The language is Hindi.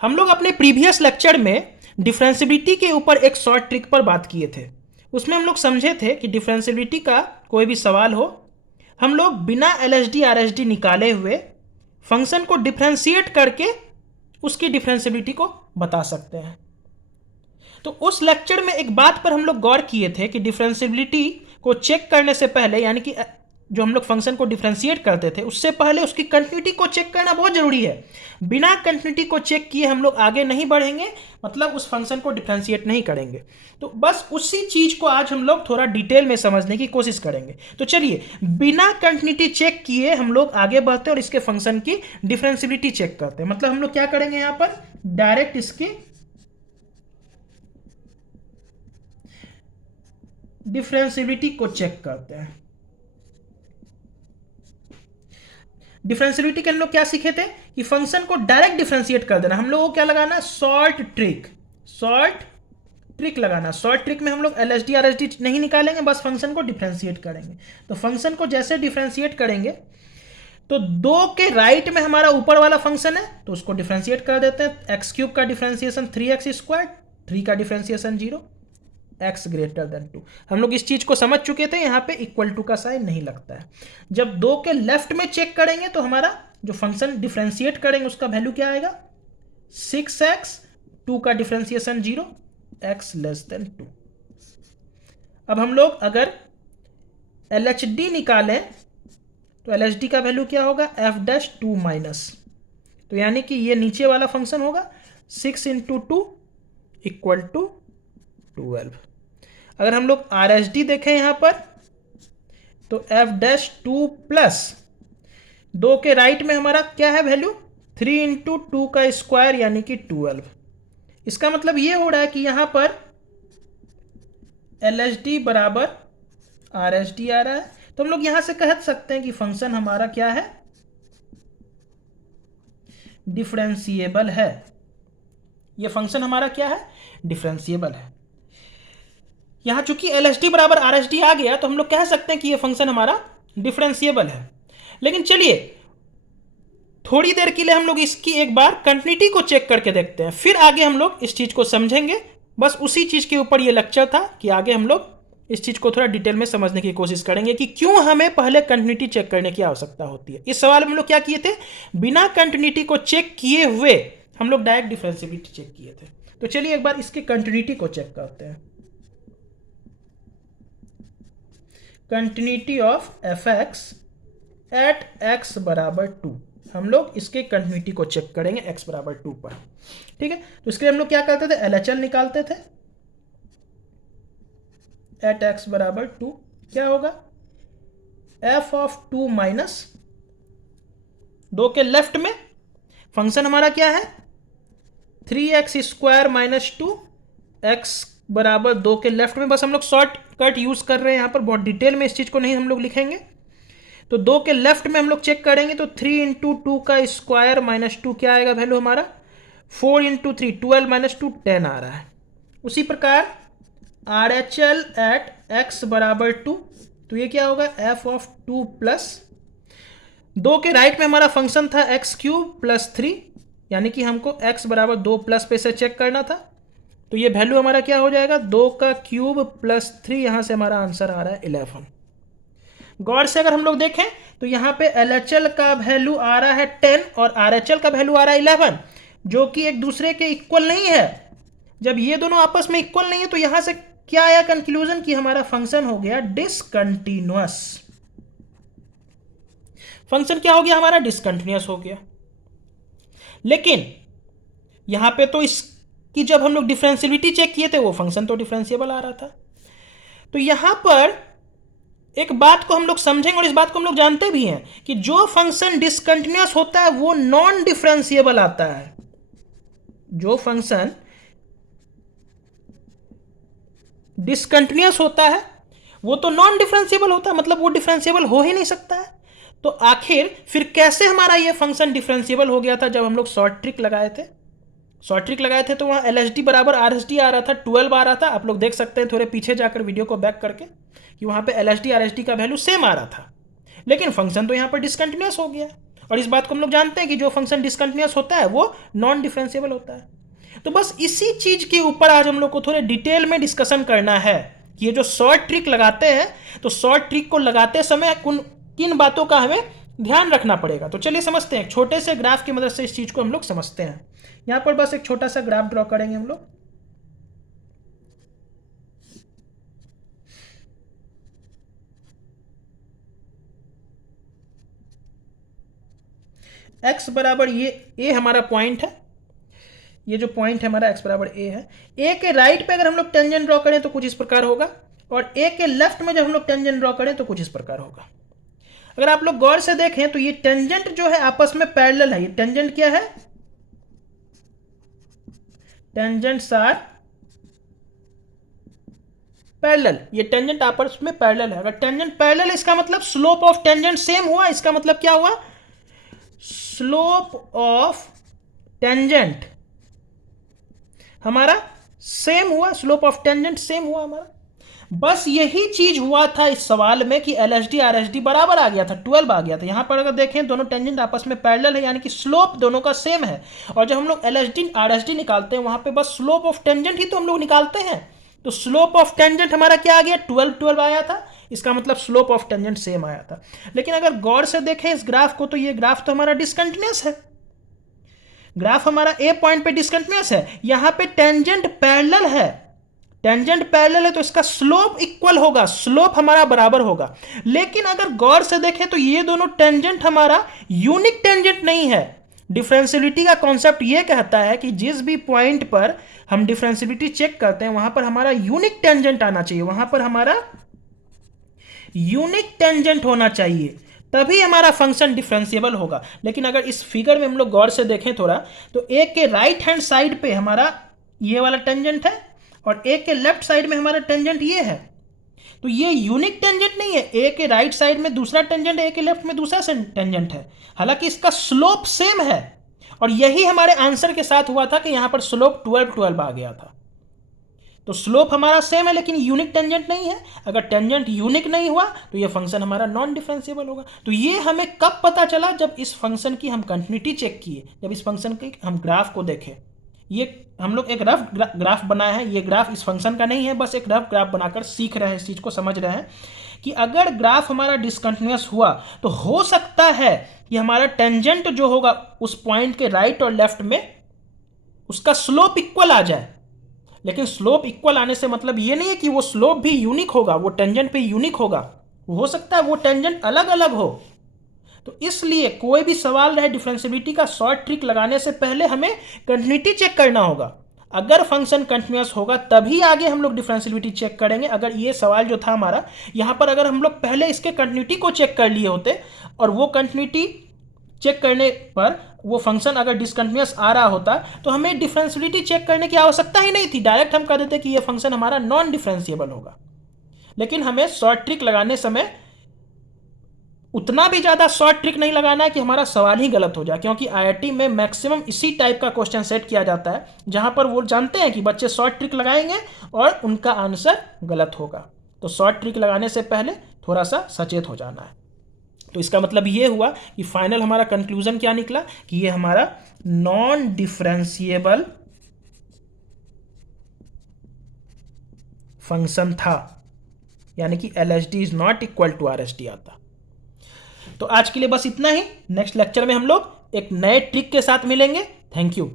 हम लोग अपने प्रीवियस लेक्चर में डिफरेंशियबिलिटी के ऊपर एक शॉर्ट ट्रिक पर बात किए थे। उसमें हम लोग समझे थे कि डिफरेंशियबिलिटी का कोई भी सवाल हो, हम लोग बिना एलएचडी आरएचडी निकाले हुए फंक्शन को डिफरेंशिएट करके उसकी डिफरेंशियबिलिटी को बता सकते हैं। तो उस लेक्चर में एक बात पर हम लोग गौर किए थे कि डिफरेंशियबिलिटी को चेक करने से पहले, यानी कि जो हम लोग फंक्शन को डिफरेंशिएट करते थे उससे पहले उसकी कंटिन्यूटी को चेक करना बहुत जरूरी है। बिना कंटिन्यूटी को चेक किए हम लोग आगे नहीं बढ़ेंगे, मतलब उस फंक्शन को डिफरेंशिएट नहीं करेंगे। तो बस उसी चीज को आज हम लोग थोड़ा डिटेल में समझने की कोशिश करेंगे। तो चलिए, बिना कंटिन्यूटी चेक किए हम लोग आगे बढ़ते हैं और इसके फंक्शन की डिफरेंशियबिलिटी चेक करते हैं। मतलब हम लोग क्या करेंगे, यहां पर डायरेक्ट इसकी डिफरेंशियबिलिटी को चेक करते हैं। डिफरेंशियबिलिटी के हम लोग क्या सीखे थे कि फंक्शन को डायरेक्ट डिफरेंशिएट कर देना। हम लोग को क्या लगाना, शॉर्ट ट्रिक लगाना। शॉर्ट ट्रिक में हम लोग एलएचडी आरएचडी नहीं निकालेंगे, बस फंक्शन को डिफरेंशिएट करेंगे। तो फंक्शन को जैसे डिफरेंशिएट करेंगे तो 2 के राइट में हमारा ऊपर वाला फंक्शन है तो उसको डिफरेंशिएट कर देते हैं। एक्स क्यूब का डिफरेंशिएशन 3x², 3 का डिफरेंशिएशन 0, x ग्रेटर देन 2। हम लोग इस चीज को समझ चुके थे, यहां पे इक्वल टू का साइन नहीं लगता है। जब 2 के लेफ्ट में चेक करेंगे तो हमारा जो फंक्शन डिफरेंशिएट करेंगे उसका वैल्यू क्या आएगा, 6x, 2 का डिफरेंशिएशन 0, x लेस देन 2। अब हम लोग अगर LHD निकालें तो LHD का वैल्यू क्या होगा, f'2 माइनस, तो यानी कि ये नीचे वाला फंक्शन होगा 6 × 2 इक्वल टू 12। अगर हम लोग RHD देखें यहां पर तो f'2 प्लस 2 के राइट में हमारा क्या है वैल्यू, 3 × 2 का स्क्वायर यानी कि 12। इसका मतलब ये हो रहा है कि यहां पर LHD बराबर RHD आ रहा है। तो हम लोग यहां से कह सकते हैं कि फंक्शन हमारा क्या है, डिफरेंशिएबल है। ये फंक्शन हमारा क्या है, डिफरेंशिएबल है। यहां चूंकि LHD बराबर RHD आ गया तो हम लोग कह सकते हैं कि ये फंक्शन हमारा डिफरेंशिएबल है। लेकिन चलिए, थोड़ी देर के लिए हम लोग इसकी एक बार कंटिन्यूटी को चेक करके देखते हैं, फिर आगे हम लोग इस चीज को समझेंगे। बस उसी चीज के ऊपर ये लेक्चर था कि आगे हम लोग इस चीज को थोड़ा डिटेल में समझने की कोशिश करेंगे कि क्यों हमें पहले कंटिन्यूटी चेक करने की आवश्यकता होती है। इस सवाल में हम लोग क्या किए थे, बिना कंटिन्यूटी को चेक किए हुए हम लोग डायरेक्ट डिफरेंशियबिलिटी चेक किए थे। तो चलिए एक बार इसकी कंटिन्यूटी को चेक करते हैं। Continuity of fx at x बराबर 2, हम लोग इसके कंटिन्यूटी को चेक करेंगे x बराबर 2 पर। ठीक है, तो इसके लिए हम लोग क्या करते थे, LHL निकालते थे। एट x बराबर 2 क्या होगा, f(2) माइनस 2 के लेफ्ट में फंक्शन हमारा क्या है, 3x² माइनस 2, x बराबर 2 के लेफ्ट में। बस हम लोग शॉर्टकट यूज कर रहे हैं यहां पर, बहुत डिटेल में इस चीज को नहीं हम लोग लिखेंगे। तो 2 के लेफ्ट में हम लोग चेक करेंगे तो 3 × 2 का स्क्वायर माइनस 2 क्या आएगा वैल्यू हमारा, 4 × 3 12 माइनस 2 10 आ रहा है। उसी प्रकार RHL एट x बराबर 2, तो ये क्या होगा, f(2) प्लस 2 के राइट में हमारा फंक्शन था x³ प्लस 3, यानी कि हमको x बराबर 2 प्लस पे से चेक करना था। तो ये वैल्यू हमारा क्या हो जाएगा, 2 का क्यूब प्लस 3, यहां से हमारा आंसर आ रहा है 11। गौर से अगर हम लोग देखें तो यहां पे LHL का वैल्यू आ रहा है 10 और RHL का वैल्यू आ रहा है 11, जो कि एक दूसरे के इक्वल नहीं है। जब ये दोनों आपस में इक्वल नहीं है तो यहां से क्या आया कंक्लूजन, कि हमारा फंक्शन हो गया डिसकंटीन्यूअस। फंक्शन क्या हो गया हमारा, डिसकंटीन्यूअस हो गया। लेकिन यहां पे तो इसकी जब हम लोग डिफरेंशियबिलिटी चेक किए थे वो फंक्शन तो डिफरेंशिएबल आ रहा था। तो यहां पर एक बात को हम लोग समझेंगे और इस बात को हम लोग जानते भी हैं कि जो फंक्शन डिसकंटीन्यूअस होता है वो नॉन डिफरेंशिएबल आता है। जो फंक्शन डिसकंटीन्यूअस होता है वो तो नॉन डिफरेंशिएबल होता है, मतलब वो डिफरेंशिएबल हो ही नहीं सकता है। तो आखिर फिर कैसे हमारा ये फंक्शन डिफरेंशिएबल हो गया था, जब हम लोग शॉर्ट ट्रिक लगाए थे। शॉर्ट ट्रिक लगाए थे तो वहां LHD बराबर RHD आ रहा था, 12 आ रहा था। आप लोग देख सकते हैं थोड़े पीछे जाकर वीडियो को बैक करके कि वहां पे LHD RHD का वैल्यू सेम आ रहा था, लेकिन फंक्शन तो यहां पर डिसकंटीन्यूअस हो गया। और इस बात को हम लोग जानते हैं कि जो फंक्शन डिसकंटिन्यूअस होता है वो नॉन डिफरेंशिएबल होता है। तो बस इसी चीज के ऊपर आज हम लोग को थोड़े डिटेल में डिस्कशन करना है कि ये जो शॉर्ट ट्रिक लगाते हैं, तो शॉर्ट ट्रिक को लगाते समय किन बातों का हमें ध्यान रखना पड़ेगा। तो चलिए समझते हैं, छोटे से ग्राफ की मदद से इस चीज को हम लोग समझते हैं। यहां पर बस एक छोटा सा ग्राफ ड्रॉ करेंगे हम लोग। x बराबर ये हमारा पॉइंट है, ये जो पॉइंट है हमारा x बराबर a है। a के राइट पे अगर हम लोग टेंजेंट ड्रॉ करें तो कुछ इस प्रकार होगा, और a के लेफ्ट में जब हम लोग टेंजेंट ड्रॉ करें तो कुछ इस प्रकार होगा। अगर आप लोग गौर से देखें तो ये टेंजेंट जो है आपस में पैरेलल है। ये टेंजेंट क्या है? Tangents are parallel. ये टेंजेंट आपस में पैरेलल है। अगर टेंजेंट पैरेलल है इसका मतलब स्लोप ऑफ टेंजेंट सेम हुआ। इसका मतलब क्या हुआ? स्लोप ऑफ टेंजेंट हमारा सेम हुआ, स्लोप ऑफ टेंजेंट सेम हुआ हमारा। बस यही चीज हुआ था इस सवाल में कि एलएसडी आरएसडी बराबर आ गया था, 12 आ गया था। यहां पर अगर देखें दोनों टेंजेंट आपस में पैरेलल है, यानी कि स्लोप दोनों का सेम है। और जब हम लोग एलएसडी आरएसडी निकालते हैं वहां पे बस स्लोप ऑफ टेंजेंट ही तो हम लोग निकालते हैं। तो स्लोप ऑफ टेंजेंट हमारा क्या आ गया? 12 आया था। इसका मतलब स्लोप ऑफ टेंजेंट सेम आया था। लेकिन अगर गौर से देखें इस ग्राफ को तो ये ग्राफ तो हमारा डिसकंटिन्यूअस है। ग्राफ हमारा ए पॉइंट पे डिसकंटिन्यूअस है, यहां पे टेंजेंट पैरेलल है। टेंजेंट पैरेलल है तो इसका स्लोप इक्वल होगा, स्लोप हमारा बराबर होगा। लेकिन अगर गौर से देखें तो ये दोनों टेंजेंट हमारा यूनिक टेंजेंट नहीं है। डिफरेंशियबिलिटी का कॉन्सेप्ट ये कहता है कि जिस भी पॉइंट पर हम डिफरेंशियबिलिटी चेक करते हैं वहां पर हमारा यूनिक टेंजेंट आना चाहिए, वहां पर हमारा यूनिक टेंजेंट होना चाहिए, तभी हमारा फंक्शन डिफरेंशिएबल होगा। लेकिन अगर इस फिगर में हम लोग गौर से देखें थोड़ा, तो ए के राइट हैंड साइड पे हमारा ये वाला टेंजेंट है और ए के लेफ्ट साइड में हमारा टेंजेंट ये है। तो ये यूनिक टेंजेंट नहीं है। ए के राइट साइड में दूसरा टेंजेंट है, ए के लेफ्ट में दूसरा टेंजेंट है, हालांकि इसका स्लोप सेम है। और यही हमारे आंसर के साथ हुआ था कि यहां पर स्लोप 12 आ गया था। तो स्लोप हमारा सेम है लेकिन यूनिक टेंजेंट नहीं है। अगर टेंजेंट यूनिक नहीं हुआ तो ये फंक्शन हमारा नॉन डिफरेंशिएबल होगा। तो ये हमें कब पता चला? जब इस फंक्शन की हम कंटिन्यूटी चेक किए, जब इस फंक्शन की हम ग्राफ को देखें। ये हम लोग एक रफ ग्राफ बनाया है, ये ग्राफ इस फंक्शन का नहीं है, बस एक रफ ग्राफ बनाकर सीख रहे हैं, इस चीज को समझ रहे हैं कि अगर ग्राफ हमारा डिसकंटिन्यूअस हुआ तो हो सकता है कि हमारा टेंजेंट जो होगा उस पॉइंट के राइट और लेफ्ट में उसका स्लोप इक्वल आ जाए। लेकिन स्लोप इक्वल आने से मतलब ये नहीं है कि वो स्लोप भी यूनिक होगा, वो टेंजेंट भी यूनिक होगा। हो सकता है वो टेंजेंट अलग अलग हो। तो इसलिए कोई भी सवाल रहे डिफरेंशियबिलिटी का, शॉर्ट ट्रिक लगाने से पहले हमें कंटिन्यूटी चेक करना होगा। अगर फंक्शन कंटिन्यूअस होगा तभी आगे हम लोग डिफरेंशियबिलिटी चेक करेंगे। अगर ये सवाल जो था हमारा, यहां पर अगर हम लोग पहले इसके कंटिन्यूटी को चेक कर लिए होते और वो कंटिन्यूटी चेक करने पर वो फंक्शन अगर डिसकंटिन्यूअस आ रहा होता तो हमें डिफरेंशियबिलिटी चेक करने की आवश्यकता ही नहीं थी। डायरेक्ट हम कह देते कि ये फंक्शन हमारा नॉन डिफरेंशिएबल होगा। लेकिन हमें शॉर्ट ट्रिक लगाने समय उतना भी ज़्यादा शॉर्ट ट्रिक नहीं लगाना है कि हमारा सवाल ही गलत हो जाए, क्योंकि आईआईटी में मैक्सिमम इसी टाइप का क्वेश्चन सेट किया जाता है जहां पर वो जानते हैं कि बच्चे शॉर्ट ट्रिक लगाएंगे और उनका आंसर गलत होगा। तो शॉर्ट ट्रिक लगाने से पहले थोड़ा सा सचेत हो जाना है। तो इसका मतलब ये हुआ कि फाइनल हमारा कंक्लूजन क्या निकला कि ये हमारा नॉन डिफरेंशिएबल फंक्शन था, यानी कि LHD is not equal to RHD आता। तो आज के लिए बस इतना ही। नेक्स्ट लेक्चर में हम लोग एक नए ट्रिक के साथ मिलेंगे। Thank you.